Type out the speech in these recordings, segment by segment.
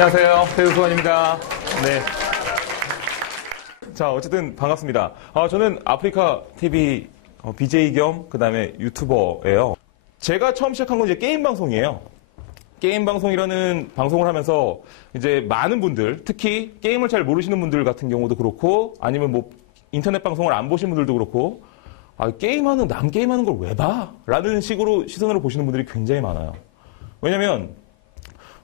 안녕하세요. 배우수환입니다. 네. 자, 어쨌든 반갑습니다. 저는 아프리카 TV BJ 겸 그다음에 유튜버예요. 제가 처음 시작한 건 이제 게임 방송이에요. 게임 방송이라는 방송을 하면서 이제 많은 분들, 특히 게임을 잘 모르시는 분들 같은 경우도 그렇고 아니면 뭐 인터넷 방송을 안 보신 분들도 그렇고 남 게임하는 걸 왜 봐? 라는 식으로 시선으로 보시는 분들이 굉장히 많아요. 왜냐면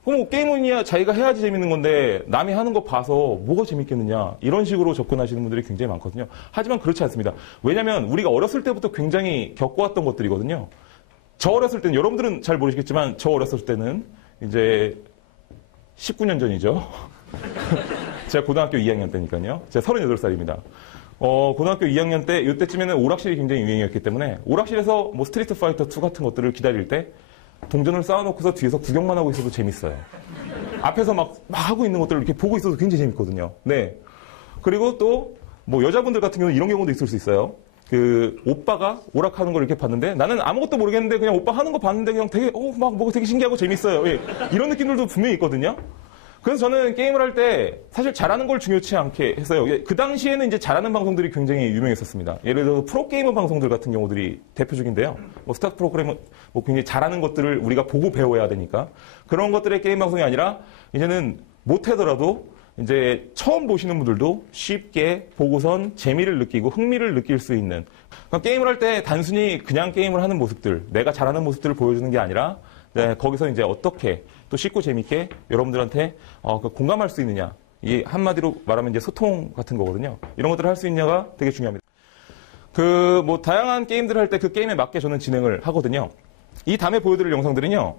그럼 게임은야 자기가 해야지 재밌는 건데 남이 하는 거 봐서 뭐가 재밌겠느냐 이런 식으로 접근하시는 분들이 굉장히 많거든요. 하지만 그렇지 않습니다. 왜냐면 우리가 어렸을 때부터 굉장히 겪어왔던 것들이거든요. 저 어렸을 때는 여러분들은 잘 모르시겠지만 저 어렸을 때는 이제 19년 전이죠. 제가 고등학교 2학년 때니까요. 제가 38살입니다. 고등학교 2학년 때 이때쯤에는 오락실이 굉장히 유행이었기 때문에 오락실에서 뭐 스트리트 파이터 2 같은 것들을 기다릴 때 동전을 쌓아놓고서 뒤에서 구경만 하고 있어도 재밌어요. 앞에서 막 하고 있는 것들을 이렇게 보고 있어도 굉장히 재밌거든요. 네. 그리고 또 뭐 여자분들 같은 경우는 이런 경우도 있을 수 있어요. 그 오빠가 오락하는 걸 이렇게 봤는데 나는 아무것도 모르겠는데 그냥 오빠 하는 거 봤는데 그냥 되게 막 뭐가 되게 신기하고 재밌어요. 예. 이런 느낌들도 분명히 있거든요. 그래서 저는 게임을 할 때 사실 잘하는 걸 중요치 않게 했어요. 그 당시에는 이제 잘하는 방송들이 굉장히 유명했었습니다. 예를 들어서 프로게이머 방송들 같은 경우들이 대표적인데요. 뭐 스타트 프로그램은 뭐 굉장히 잘하는 것들을 우리가 보고 배워야 되니까 그런 것들의 게임 방송이 아니라 이제는 못하더라도 이제 처음 보시는 분들도 쉽게 보고선 재미를 느끼고 흥미를 느낄 수 있는 그러니까 게임을 할 때 단순히 그냥 게임을 하는 모습들, 내가 잘하는 모습들을 보여주는 게 아니라 거기서 이제 어떻게 또 쉽고 재밌게 여러분들한테 공감할 수 있느냐. 이 한마디로 말하면 이제 소통 같은 거거든요. 이런 것들을 할 수 있냐가 되게 중요합니다. 뭐 다양한 게임들을 할 때 그 게임에 맞게 저는 진행을 하거든요. 이 다음에 보여드릴 영상들은요.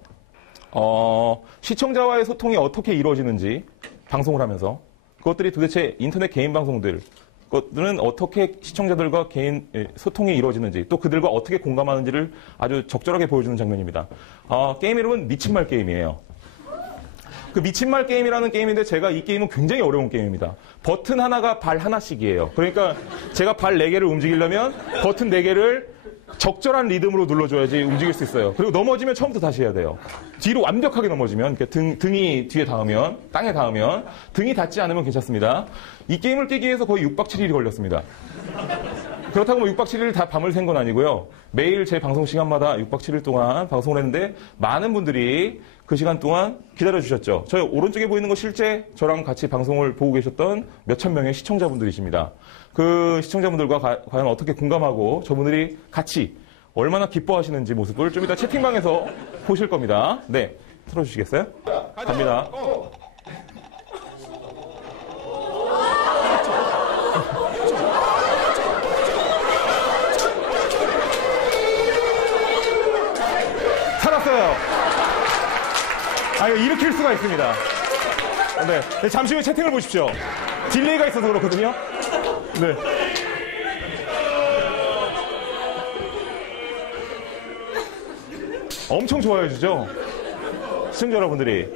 시청자와의 소통이 어떻게 이루어지는지 방송을 하면서 그것들이 도대체 인터넷 개인 방송들 것들은 어떻게 시청자들과 개인 소통이 이루어지는지 또 그들과 어떻게 공감하는지를 아주 적절하게 보여주는 장면입니다. 게임 이름은 미친말 게임이에요. 그 미친말 게임이라는 게임인데 제가 이 게임은 굉장히 어려운 게임입니다. 버튼 하나가 발 하나씩이에요. 그러니까 제가 발 4개를 움직이려면 버튼 4개를 적절한 리듬으로 눌러줘야지 움직일 수 있어요. 그리고 넘어지면 처음부터 다시 해야 돼요. 뒤로 완벽하게 넘어지면 등이 뒤에 닿으면 땅에 닿으면 등이 닿지 않으면 괜찮습니다. 이 게임을 깨기 위해서 거의 6박 7일이 걸렸습니다. 그렇다고 뭐 6박 7일 다 밤을 샌 건 아니고요. 매일 제 방송 시간마다 6박 7일 동안 방송을 했는데 많은 분들이 그 시간 동안 기다려주셨죠. 저희 오른쪽에 보이는 거 실제 저랑 같이 방송을 보고 계셨던 몇천 명의 시청자분들이십니다. 그 시청자분들과 과연 어떻게 공감하고 저분들이 같이 얼마나 기뻐하시는지 모습을 좀 이따 채팅방에서 보실 겁니다. 네, 틀어주시겠어요? 갑니다. 살았어요. 이거 일으킬 수가 있습니다. 네, 잠시 후에 채팅을 보십시오. 딜레이가 있어서 그렇거든요. 네. 엄청 좋아해 주죠? 시청자 여러분들이.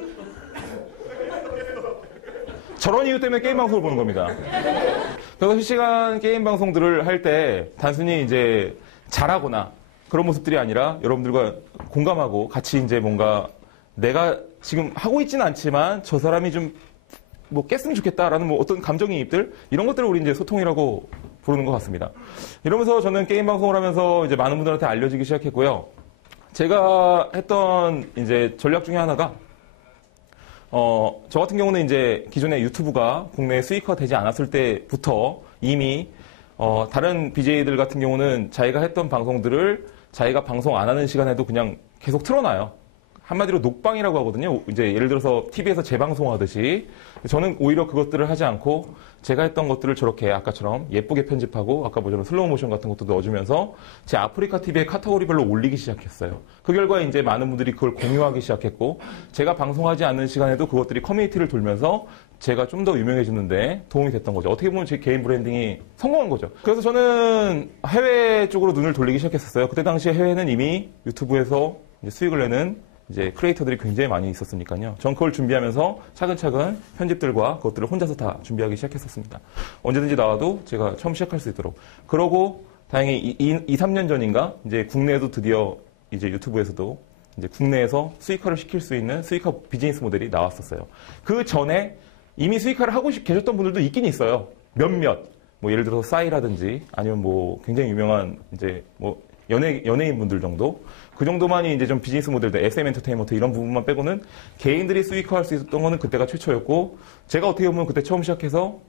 저런 이유 때문에 게임 방송을 보는 겁니다. 그래서 실시간 게임 방송들을 할 때 단순히 이제 잘하거나 그런 모습들이 아니라 여러분들과 공감하고 같이 이제 뭔가 내가 지금 하고 있지는 않지만 저 사람이 좀 뭐 깼으면 좋겠다라는 뭐 어떤 감정이입들 이런 것들을 우리 이제 소통이라고 부르는 것 같습니다. 이러면서 저는 게임 방송을 하면서 이제 많은 분들한테 알려지기 시작했고요. 제가 했던 이제 전략 중에 하나가 저 같은 경우는 이제 기존에 유튜브가 국내에 수익화 되지 않았을 때부터 이미 다른 BJ들 같은 경우는 자기가 했던 방송들을 자기가 방송 안 하는 시간에도 그냥 계속 틀어놔요. 한마디로 녹방이라고 하거든요. 이제 예를 들어서 TV에서 재방송하듯이 저는 오히려 그것들을 하지 않고 제가 했던 것들을 저렇게 아까처럼 예쁘게 편집하고 아까 뭐처럼 슬로우 모션 같은 것도 넣어주면서 제 아프리카 TV의 카테고리별로 올리기 시작했어요. 그 결과 이제 많은 분들이 그걸 공유하기 시작했고 제가 방송하지 않는 시간에도 그것들이 커뮤니티를 돌면서 제가 좀 더 유명해지는데 도움이 됐던 거죠. 어떻게 보면 제 개인 브랜딩이 성공한 거죠. 그래서 저는 해외 쪽으로 눈을 돌리기 시작했었어요. 그때 당시에 해외는 이미 유튜브에서 이제 수익을 내는 이제 크리에이터들이 굉장히 많이 있었으니까요. 전 그걸 준비하면서 차근차근 편집들과 그것들을 혼자서 다 준비하기 시작했었습니다. 언제든지 나와도 제가 처음 시작할 수 있도록. 그러고 다행히 2, 3년 전인가 이제 국내에도 드디어 이제 유튜브에서도 이제 국내에서 수익화를 시킬 수 있는 수익화 비즈니스 모델이 나왔었어요. 그 전에 이미 수익화를 하고 계셨던 분들도 있긴 있어요. 몇몇. 뭐 예를 들어서 싸이라든지 아니면 뭐 굉장히 유명한 이제 뭐 연예인 분들 정도. 그 정도만이 이제 좀 비즈니스 모델들, SM 엔터테인먼트 이런 부분만 빼고는 개인들이 수익화할 수 있었던 거는 그때가 최초였고, 제가 어떻게 보면 그때 처음 시작해서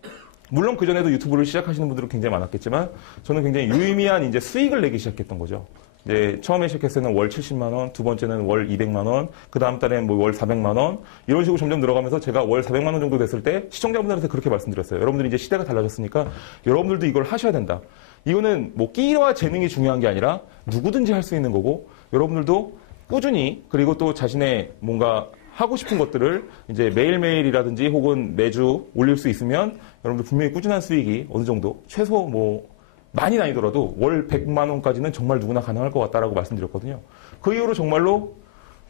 물론 그전에도 유튜브를 시작하시는 분들은 굉장히 많았겠지만 저는 굉장히 유의미한 이제 수익을 내기 시작했던 거죠. 이제 처음에 시작했을 때는 월 70만 원, 두 번째는 월 200만 원, 그 다음 달에는 뭐 월 400만 원, 이런 식으로 점점 늘어가면서 제가 월 400만 원 정도 됐을 때 시청자분들한테 그렇게 말씀드렸어요. 여러분들이 이제 시대가 달라졌으니까 여러분들도 이걸 하셔야 된다. 이거는 뭐 끼와 재능이 중요한 게 아니라 누구든지 할 수 있는 거고, 여러분들도 꾸준히, 그리고 또 자신의 뭔가 하고 싶은 것들을 이제 매일매일이라든지 혹은 매주 올릴 수 있으면 여러분들 분명히 꾸준한 수익이 어느 정도, 최소 뭐 많이 아니더라도 월 100만 원까지는 정말 누구나 가능할 것 같다라고 말씀드렸거든요. 그 이후로 정말로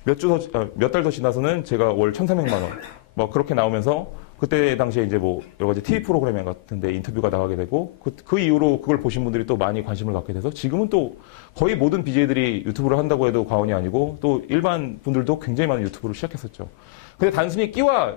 몇 달 더 지나서는 제가 월 1,300만 원 뭐 그렇게 나오면서, 그때 당시에 이제 뭐 여러 가지 TV 프로그램 같은데 인터뷰가 나가게 되고, 그 이후로 그걸 보신 분들이 또 많이 관심을 갖게 돼서 지금은 또 거의 모든 BJ들이 유튜브를 한다고 해도 과언이 아니고, 또 일반 분들도 굉장히 많은 유튜브를 시작했었죠. 근데 단순히 끼와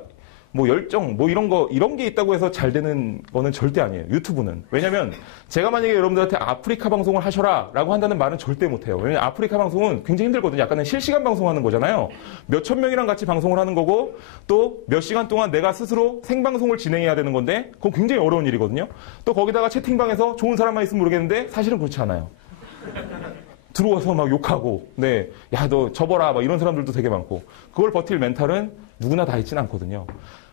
뭐 열정, 뭐 이런 게 있다고 해서 잘 되는 거는 절대 아니에요. 유튜브는. 왜냐면 제가 만약에 여러분들한테 아프리카 방송을 하셔라 라고 한다는 말은 절대 못해요. 왜냐면 아프리카 방송은 굉장히 힘들거든요. 약간은 실시간 방송하는 거잖아요. 몇천 명이랑 같이 방송을 하는 거고, 또 몇 시간 동안 내가 스스로 생방송을 진행해야 되는 건데, 그건 굉장히 어려운 일이거든요. 또 거기다가 채팅방에서 좋은 사람만 있으면 모르겠는데 사실은 그렇지 않아요. 들어와서 막 욕하고, 네, 야, 너 접어라, 막 이런 사람들도 되게 많고, 그걸 버틸 멘탈은 누구나 다 있진 않거든요.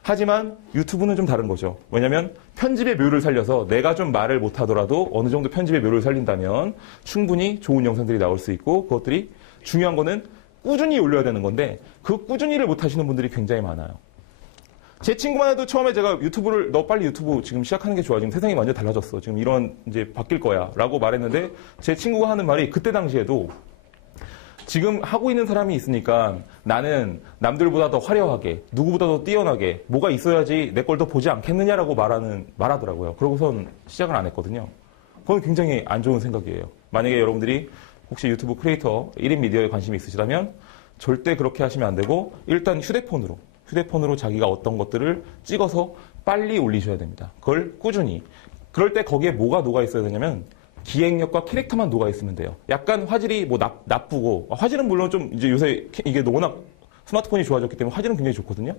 하지만 유튜브는 좀 다른 거죠. 왜냐면 편집의 묘를 살려서 내가 좀 말을 못하더라도 어느 정도 편집의 묘를 살린다면 충분히 좋은 영상들이 나올 수 있고, 그것들이 중요한 거는 꾸준히 올려야 되는 건데, 그 꾸준히를 못하시는 분들이 굉장히 많아요. 제 친구만 해도 처음에 제가 유튜브를, 너 빨리 유튜브 지금 시작하는 게 좋아. 지금 세상이 완전 달라졌어. 지금 이런 이제 바뀔 거야. 라고 말했는데, 제 친구가 하는 말이 그때 당시에도 지금 하고 있는 사람이 있으니까 나는 남들보다 더 화려하게, 누구보다 더 뛰어나게 뭐가 있어야지 내 걸 더 보지 않겠느냐라고 말하더라고요. 그러고선 시작을 안 했거든요. 그건 굉장히 안 좋은 생각이에요. 만약에 여러분들이 혹시 유튜브 크리에이터 1인 미디어에 관심이 있으시다면 절대 그렇게 하시면 안 되고, 일단 휴대폰으로 자기가 어떤 것들을 찍어서 빨리 올리셔야 됩니다. 그걸 꾸준히. 그럴 때 거기에 뭐가 녹아 있어야 되냐면 기획력과 캐릭터만 녹아 있으면 돼요. 약간 화질이 뭐 나쁘고, 화질은 물론 좀 이제 요새 이게 워낙 스마트폰이 좋아졌기 때문에 화질은 굉장히 좋거든요.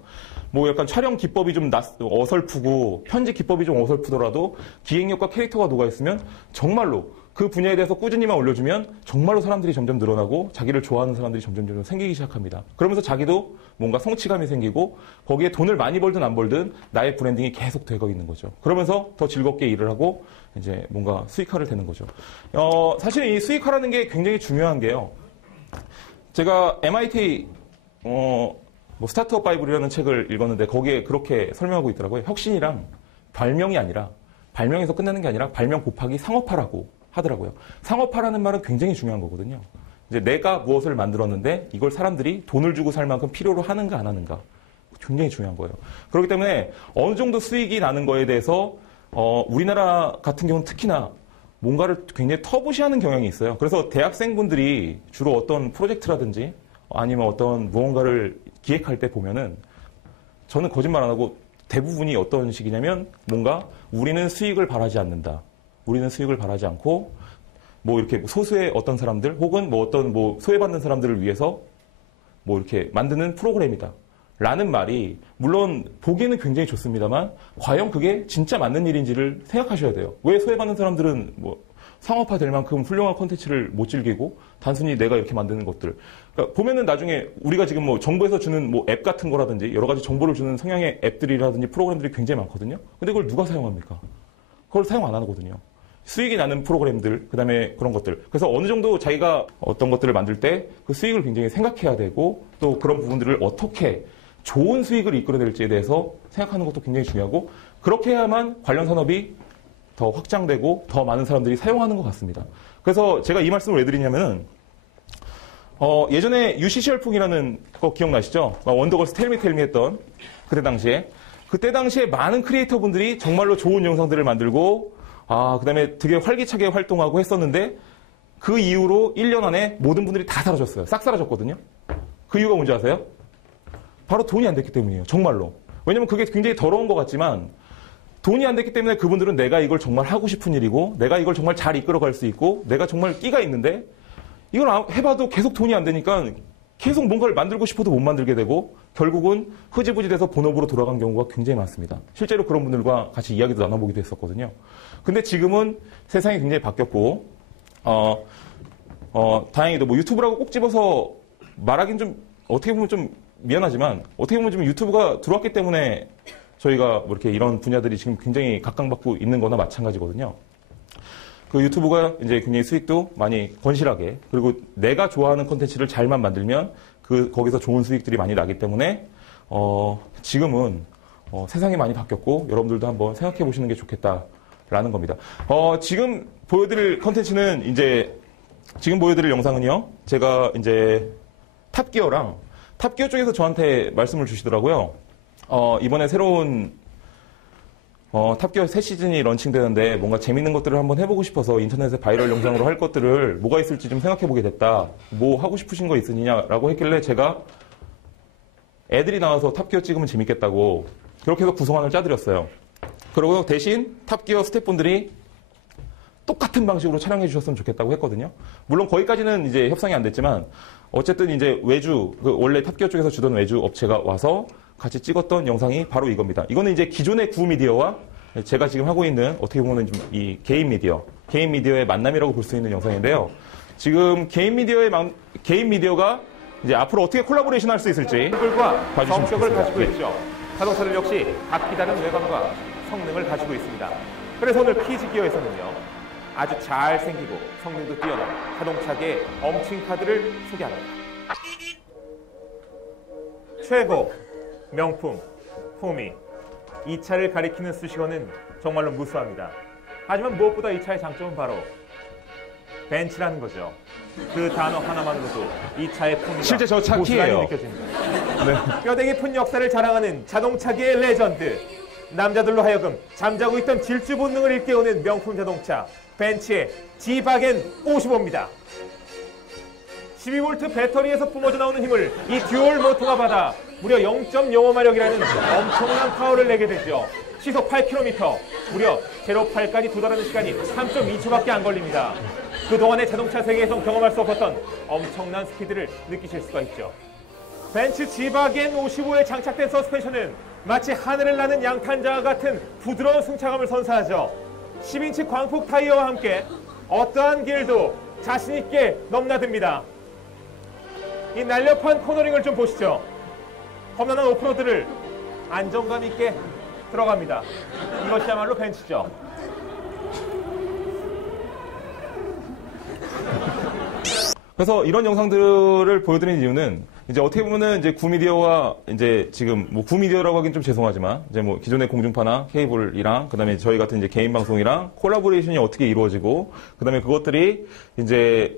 뭐 약간 촬영 기법이 좀 어설프고 편집 기법이 좀 어설프더라도 기획력과 캐릭터가 녹아 있으면 정말로 그 분야에 대해서 꾸준히만 올려주면 정말로 사람들이 점점 늘어나고 자기를 좋아하는 사람들이 점점 생기기 시작합니다. 그러면서 자기도 뭔가 성취감이 생기고 거기에 돈을 많이 벌든 안 벌든 나의 브랜딩이 계속 되고 있는 거죠. 그러면서 더 즐겁게 일을 하고 이제 뭔가 수익화를 되는 거죠. 사실 이 수익화라는 게 굉장히 중요한 게요. 제가 MIT 뭐 스타트업 바이블이라는 책을 읽었는데 거기에 그렇게 설명하고 있더라고요. 혁신이랑 발명이 아니라, 발명에서 끝나는 게 아니라 발명 곱하기 상업화라고 하더라고요. 상업화라는 말은 굉장히 중요한 거거든요. 이제 내가 무엇을 만들었는데 이걸 사람들이 돈을 주고 살 만큼 필요로 하는가 안 하는가, 굉장히 중요한 거예요. 그렇기 때문에 어느 정도 수익이 나는 거에 대해서 우리나라 같은 경우는 특히나 뭔가를 굉장히 터부시하는 경향이 있어요. 그래서 대학생분들이 주로 어떤 프로젝트라든지 아니면 어떤 무언가를 기획할 때 보면은, 저는 거짓말 안 하고 대부분이 어떤 식이냐면 뭔가 우리는 수익을 바라지 않는다. 우리는 수익을 바라지 않고 뭐 이렇게 소수의 어떤 사람들 혹은 뭐 어떤 뭐 소외받는 사람들을 위해서 뭐 이렇게 만드는 프로그램이다. 라는 말이 물론 보기에는 굉장히 좋습니다만 과연 그게 진짜 맞는 일인지를 생각하셔야 돼요. 왜 소외받는 사람들은 뭐 상업화 될 만큼 훌륭한 콘텐츠를 못 즐기고 단순히 내가 이렇게 만드는 것들. 그러니까 보면은 나중에 우리가 지금 뭐 정부에서 주는 뭐 앱 같은 거라든지 여러 가지 정보를 주는 성향의 앱들이라든지 프로그램들이 굉장히 많거든요. 근데 그걸 누가 사용합니까? 그걸 사용 안 하거든요. 수익이 나는 프로그램들, 그 다음에 그런 것들. 그래서 어느 정도 자기가 어떤 것들을 만들 때 그 수익을 굉장히 생각해야 되고 또 그런 부분들을 어떻게 좋은 수익을 이끌어낼지에 대해서 생각하는 것도 굉장히 중요하고, 그렇게 해야만 관련 산업이 더 확장되고 더 많은 사람들이 사용하는 것 같습니다. 그래서 제가 이 말씀을 왜 드리냐면은 예전에 UCC 열풍이라는 거 기억나시죠? 원더걸스 텔미 했던 그때 당시에 많은 크리에이터 분들이 정말로 좋은 영상들을 만들고 그 다음에 되게 활기차게 활동하고 했었는데 그 이후로 1년 안에 모든 분들이 다 사라졌어요. 싹 사라졌거든요. 그 이유가 뭔지 아세요? 바로 돈이 안 됐기 때문이에요. 정말로. 왜냐면 그게 굉장히 더러운 것 같지만 돈이 안 됐기 때문에 그분들은 내가 이걸 정말 하고 싶은 일이고 내가 이걸 정말 잘 이끌어갈 수 있고 내가 정말 끼가 있는데 이걸 해봐도 계속 돈이 안 되니까 계속 뭔가를 만들고 싶어도 못 만들게 되고 결국은 흐지부지 돼서 본업으로 돌아간 경우가 굉장히 많습니다. 실제로 그런 분들과 같이 이야기도 나눠보기도 했었거든요. 근데 지금은 세상이 굉장히 바뀌었고 다행히도 뭐 유튜브라고 꼭 집어서 말하긴 좀 어떻게 보면 좀 미안하지만 어떻게 보면 좀 유튜브가 들어왔기 때문에 저희가 뭐 이렇게 이런 분야들이 지금 굉장히 각광받고 있는 거나 마찬가지거든요. 그 유튜브가 이제 굉장히 수익도 많이 건실하게 그리고 내가 좋아하는 콘텐츠를 잘만 만들면 거기서 좋은 수익들이 많이 나기 때문에 지금은 세상이 많이 바뀌었고 여러분들도 한번 생각해 보시는 게 좋겠다라는 겁니다. 지금 보여드릴 콘텐츠는 이제 지금 보여드릴 영상은요. 제가 이제 탑기어랑 탑기어 쪽에서 저한테 말씀을 주시더라고요. 이번에 새로운 탑기어 새 시즌이 런칭되는데 뭔가 재밌는 것들을 한번 해보고 싶어서 인터넷에 바이럴 영상으로 할 것들을 뭐가 있을지 좀 생각해보게 됐다. 뭐 하고 싶으신 거 있으냐라고 했길래 제가 애들이 나와서 탑기어 찍으면 재밌겠다고 그렇게 해서 구성안을 짜드렸어요. 그리고 대신 탑기어 스태프분들이 똑같은 방식으로 촬영해 주셨으면 좋겠다고 했거든요. 물론 거기까지는 이제 협상이 안 됐지만 어쨌든 이제 외주, 원래 탑기어 쪽에서 주던 외주 업체가 와서 같이 찍었던 영상이 바로 이겁니다. 이거는 이제 기존의 구미디어와 제가 지금 하고 있는 어떻게 보면 좀 이 개인 미디어의 만남이라고 볼 수 있는 영상인데요. 지금 개인 미디어가 이제 앞으로 어떻게 콜라보레이션 할 수 있을지 과 성격을 가지고 네. 있죠. 자동차들 역시 각기 다른 외관과 성능을 가지고 있습니다. 그래서 오늘 피지기어에서는요. 아주 잘생기고 성능도 뛰어난 자동차계의 엄친카들을 소개합니다. 최고, 명품, 품위. 이 차를 가리키는 수식어는 정말로 무수합니다. 하지만 무엇보다 이 차의 장점은 바로 벤츠라는 거죠. 그 단어 하나만으로도 이 차의 품위가 실제 저 차 고스란히 키예요. 느껴집니다. 네. 뼈대 깊은 역사를 자랑하는 자동차계의 레전드. 남자들로 하여금 잠자고 있던 질주 본능을 일깨우는 명품 자동차 벤츠의 G바겐 55입니다. 12V 배터리에서 뿜어져 나오는 힘을 이 듀얼 모터가 받아 무려 0.05마력이라는 엄청난 파워를 내게 되죠. 시속 8km, 무려 0~8까지 도달하는 시간이 3.2초밖에 안 걸립니다. 그동안의 자동차 세계에선 경험할 수 없었던 엄청난 스피드를 느끼실 수가 있죠. 벤츠 G바겐 55에 장착된 서스펜션은 마치 하늘을 나는 양탄자와 같은 부드러운 승차감을 선사하죠. 10인치 광폭 타이어와 함께 어떠한 길도 자신있게 넘나듭니다. 이 날렵한 코너링을 좀 보시죠. 험난한 오프로드를 안정감 있게 들어갑니다. 이것이야말로 벤츠죠. 그래서 이런 영상들을 보여드리는 이유는 이제 어떻게 보면은 이제 구미디어와 이제 지금 뭐 구미디어라고 하긴 좀 죄송하지만 이제 뭐 기존의 공중파나 케이블이랑 그다음에 저희 같은 이제 개인 방송이랑 콜라보레이션이 어떻게 이루어지고 그다음에 그것들이 이제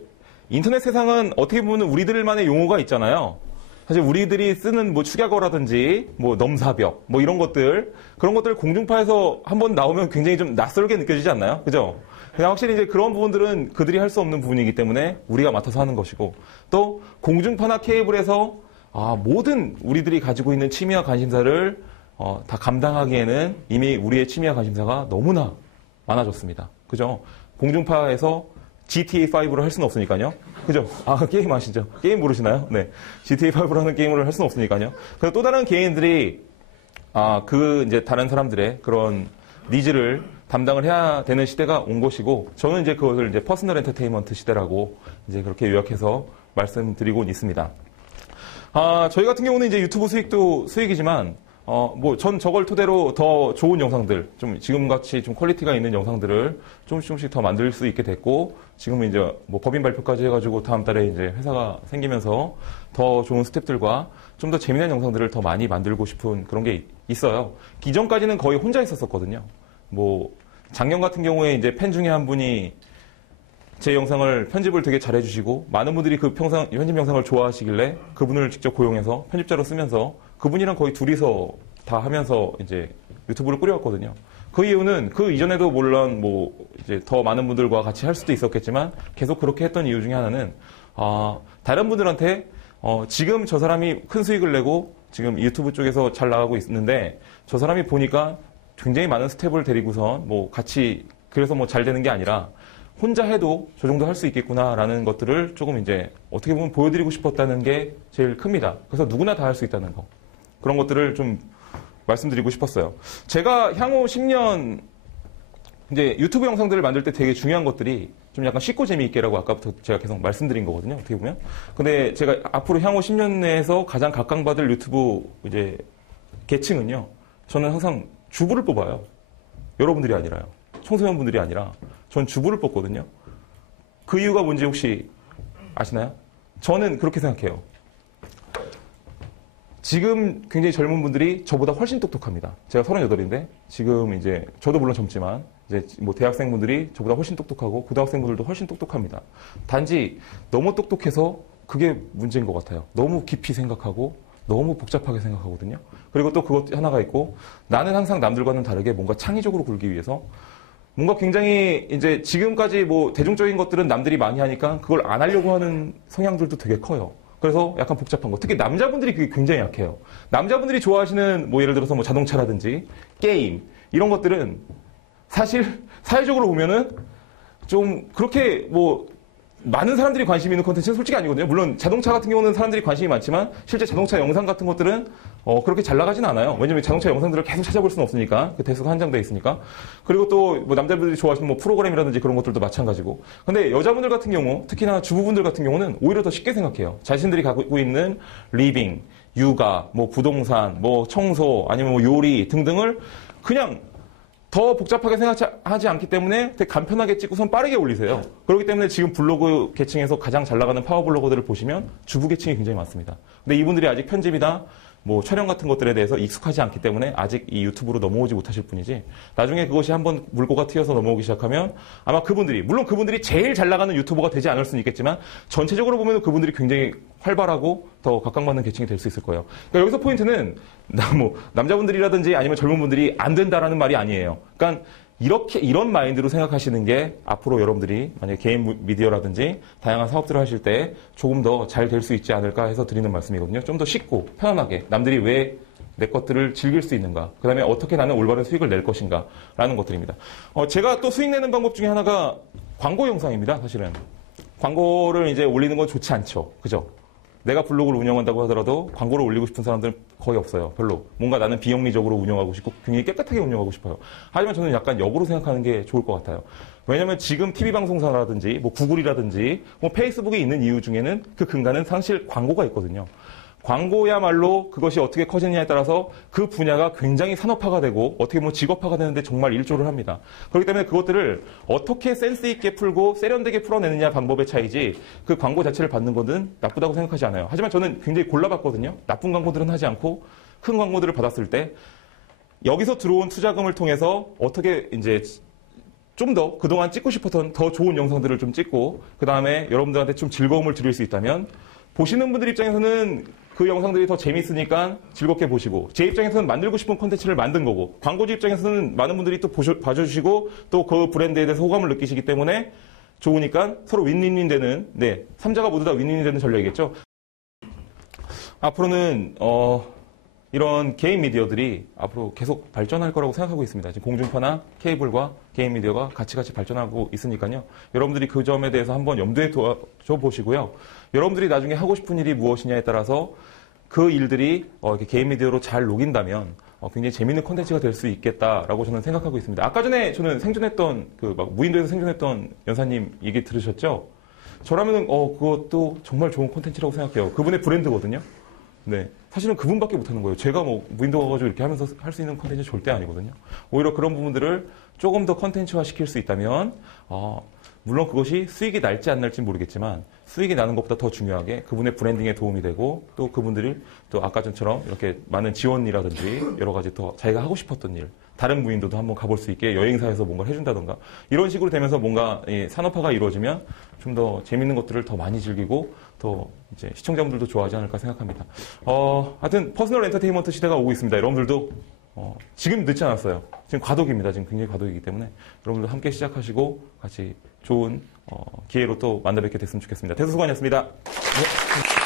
인터넷 세상은 어떻게 보면 우리들만의 용어가 있잖아요. 사실 우리들이 쓰는 뭐 축약어라든지 뭐 넘사벽 뭐 이런 것들 그런 것들 공중파에서 한번 나오면 굉장히 좀 낯설게 느껴지지 않나요? 그죠? 그냥 확실히 이제 그런 부분들은 그들이 할 수 없는 부분이기 때문에 우리가 맡아서 하는 것이고 또 공중파나 케이블에서 모든 우리들이 가지고 있는 취미와 관심사를 다 감당하기에는 이미 우리의 취미와 관심사가 너무나 많아졌습니다. 그죠? 공중파에서 GTA5를 할 수는 없으니까요. 그죠? 게임 아시죠? 게임 모르시나요? 네. GTA5로 하는 게임을 할 수는 없으니까요. 그래서 또 다른 개인들이, 이제 다른 사람들의 그런 니즈를 담당을 해야 되는 시대가 온 것이고, 저는 이제 그것을 이제 퍼스널 엔터테인먼트 시대라고 이제 그렇게 요약해서 말씀드리고 있습니다. 저희 같은 경우는 이제 유튜브 수익도 수익이지만, 전 저걸 토대로 더 좋은 영상들, 좀 지금같이 좀 퀄리티가 있는 영상들을 조금씩 더 만들 수 있게 됐고, 지금은 이제 뭐 법인 발표까지 해가지고 다음 달에 이제 회사가 생기면서 더 좋은 스태프들과 좀 더 재미난 영상들을 더 많이 만들고 싶은 그런 게 있어요. 기존까지는 거의 혼자 있었었거든요. 뭐, 작년 같은 경우에 이제 팬 중에 한 분이 제 영상을 편집을 되게 잘해주시고, 많은 분들이 그 편집 영상을 좋아하시길래 그분을 직접 고용해서 편집자로 쓰면서 그분이랑 거의 둘이서 다 하면서 이제 유튜브를 꾸려왔거든요. 그 이유는 그 이전에도 물론 뭐 이제 더 많은 분들과 같이 할 수도 있었겠지만 계속 그렇게 했던 이유 중에 하나는 다른 분들한테 지금 저 사람이 큰 수익을 내고 지금 유튜브 쪽에서 잘 나가고 있는데 저 사람이 보니까 굉장히 많은 스텝을 데리고선 뭐 같이 그래서 뭐 잘 되는 게 아니라 혼자 해도 저 정도 할 수 있겠구나라는 것들을 조금 이제 어떻게 보면 보여드리고 싶었다는 게 제일 큽니다. 그래서 누구나 다 할 수 있다는 거. 그런 것들을 좀 말씀드리고 싶었어요. 제가 향후 10년 이제 유튜브 영상들을 만들 때 되게 중요한 것들이 좀 약간 쉽고 재미있게라고 아까부터 제가 계속 말씀드린 거거든요. 어떻게 보면. 근데 제가 앞으로 향후 10년 내에서 가장 각광받을 유튜브 이제 계층은요. 저는 항상 주부를 뽑아요. 여러분들이 아니라요. 청소년분들이 아니라 전 주부를 뽑거든요. 그 이유가 뭔지 혹시 아시나요? 저는 그렇게 생각해요. 지금 굉장히 젊은 분들이 저보다 훨씬 똑똑합니다. 제가 38인데 지금 이제 저도 물론 젊지만 이제 뭐 대학생분들이 저보다 훨씬 똑똑하고 고등학생분들도 훨씬 똑똑합니다. 단지 너무 똑똑해서 그게 문제인 것 같아요. 너무 깊이 생각하고 너무 복잡하게 생각하거든요. 그리고 또 그것 하나가 있고 나는 항상 남들과는 다르게 뭔가 창의적으로 굴기 위해서 뭔가 굉장히 이제 지금까지 뭐 대중적인 것들은 남들이 많이 하니까 그걸 안 하려고 하는 성향들도 되게 커요. 그래서 약간 복잡한 거. 특히 남자분들이 그게 굉장히 약해요. 남자분들이 좋아하시는 뭐 예를 들어서 뭐 자동차라든지 게임 이런 것들은 사실 사회적으로 보면은 좀 그렇게 뭐 많은 사람들이 관심 있는 콘텐츠는 솔직히 아니거든요. 물론 자동차 같은 경우는 사람들이 관심이 많지만 실제 자동차 영상 같은 것들은 그렇게 잘 나가진 않아요. 왜냐면 자동차 영상들을 계속 찾아볼 수는 없으니까. 그 대수가 한정돼 있으니까. 그리고 또 뭐 남자분들이 좋아하시는 뭐 프로그램이라든지 그런 것들도 마찬가지고. 근데 여자분들 같은 경우, 특히나 주부분들 같은 경우는 오히려 더 쉽게 생각해요. 자신들이 갖고 있는 리빙, 육아, 뭐 부동산, 뭐 청소, 아니면 뭐 요리 등등을 그냥 더 복잡하게 생각하지 않기 때문에 되게 간편하게 찍고선 빠르게 올리세요. 그렇기 때문에 지금 블로그 계층에서 가장 잘 나가는 파워 블로거들을 보시면 주부 계층이 굉장히 많습니다. 근데 이분들이 아직 편집이나 뭐 촬영 같은 것들에 대해서 익숙하지 않기 때문에 아직 이 유튜브로 넘어오지 못하실 뿐이지 나중에 그것이 한번 물꼬가 튀어서 넘어오기 시작하면 아마 그분들이 물론 그분들이 제일 잘 나가는 유튜버가 되지 않을 수는 있겠지만 전체적으로 보면 그분들이 굉장히 활발하고 더 각광받는 계층이 될 수 있을 거예요. 그러니까 여기서 포인트는 남자분들이라든지 아니면 젊은 분들이 안 된다라는 말이 아니에요. 그러니까 이런 마인드로 생각하시는 게 앞으로 여러분들이 만약에 개인 미디어라든지 다양한 사업들을 하실 때 조금 더 잘 될 수 있지 않을까 해서 드리는 말씀이거든요. 좀 더 쉽고 편안하게 남들이 왜 내 것들을 즐길 수 있는가, 그 다음에 어떻게 나는 올바른 수익을 낼 것인가 라는 것들입니다. 제가 또 수익 내는 방법 중에 하나가 광고 영상입니다. 사실은 광고를 이제 올리는 건 좋지 않죠. 그죠? 내가 블로그를 운영한다고 하더라도 광고를 올리고 싶은 사람들은 거의 없어요. 별로. 뭔가 나는 비영리적으로 운영하고 싶고 굉장히 깨끗하게 운영하고 싶어요. 하지만 저는 약간 역으로 생각하는 게 좋을 것 같아요. 왜냐면 지금 TV방송사라든지 뭐 구글이라든지 뭐 페이스북에 있는 이유 중에는 그 근간은 사실 광고가 있거든요. 광고야말로 그것이 어떻게 커지느냐에 따라서 그 분야가 굉장히 산업화가 되고 어떻게 보면 직업화가 되는데 정말 일조를 합니다. 그렇기 때문에 그것들을 어떻게 센스 있게 풀고 세련되게 풀어내느냐 방법의 차이지 그 광고 자체를 받는 것은 나쁘다고 생각하지 않아요. 하지만 저는 굉장히 골라봤거든요. 나쁜 광고들은 하지 않고 큰 광고들을 받았을 때 여기서 들어온 투자금을 통해서 어떻게 이제 좀 더 그동안 찍고 싶었던 더 좋은 영상들을 좀 찍고 그 다음에 여러분들한테 좀 즐거움을 드릴 수 있다면 보시는 분들 입장에서는 그 영상들이 더 재밌으니까 즐겁게 보시고 제 입장에서는 만들고 싶은 콘텐츠를 만든 거고 광고주 입장에서는 많은 분들이 또 봐주시고 또 그 브랜드에 대해서 호감을 느끼시기 때문에 좋으니까 서로 윈윈윈 되는 3자가 모두 다 윈윈이 되는 전략이겠죠. 앞으로는 이런 개인 미디어들이 앞으로 계속 발전할 거라고 생각하고 있습니다. 지금 공중파나 케이블과 개인 미디어가 같이 발전하고 있으니까요. 여러분들이 그 점에 대해서 한번 염두에 둬 보시고요. 여러분들이 나중에 하고 싶은 일이 무엇이냐에 따라서 그 일들이 이렇게 개인 미디어로 잘 녹인다면 굉장히 재밌는 콘텐츠가 될 수 있겠다라고 저는 생각하고 있습니다. 아까 전에 저는 생존했던 무인도에서 생존했던 연사님 얘기 들으셨죠? 저라면 그것도 정말 좋은 콘텐츠라고 생각해요. 그분의 브랜드거든요. 네. 사실은 그분밖에 못하는 거예요. 제가 무인도 가가지고 이렇게 하면서 할 수 있는 콘텐츠 절대 아니거든요. 오히려 그런 부분들을 조금 더 콘텐츠화 시킬 수 있다면, 물론 그것이 수익이 날지 안 날지 모르겠지만, 수익이 나는 것보다 더 중요하게 그분의 브랜딩에 도움이 되고, 또 그분들이 또 아까 전처럼 이렇게 많은 지원이라든지 여러 가지 더 자기가 하고 싶었던 일, 다른 무인도도 한번 가볼 수 있게 여행사에서 뭔가 해준다던가, 이런 식으로 되면서 뭔가 산업화가 이루어지면 좀 더 재밌는 것들을 더 많이 즐기고, 더 이제 시청자분들도 좋아하지 않을까 생각합니다. 하여튼 퍼스널 엔터테인먼트 시대가 오고 있습니다. 여러분들도 지금 늦지 않았어요. 지금 과도기입니다. 지금 굉장히 과도기이기 때문에 여러분들 함께 시작하시고 같이 좋은 기회로 또 만나 뵙게 됐으면 좋겠습니다. 대수수관이었습니다. 네.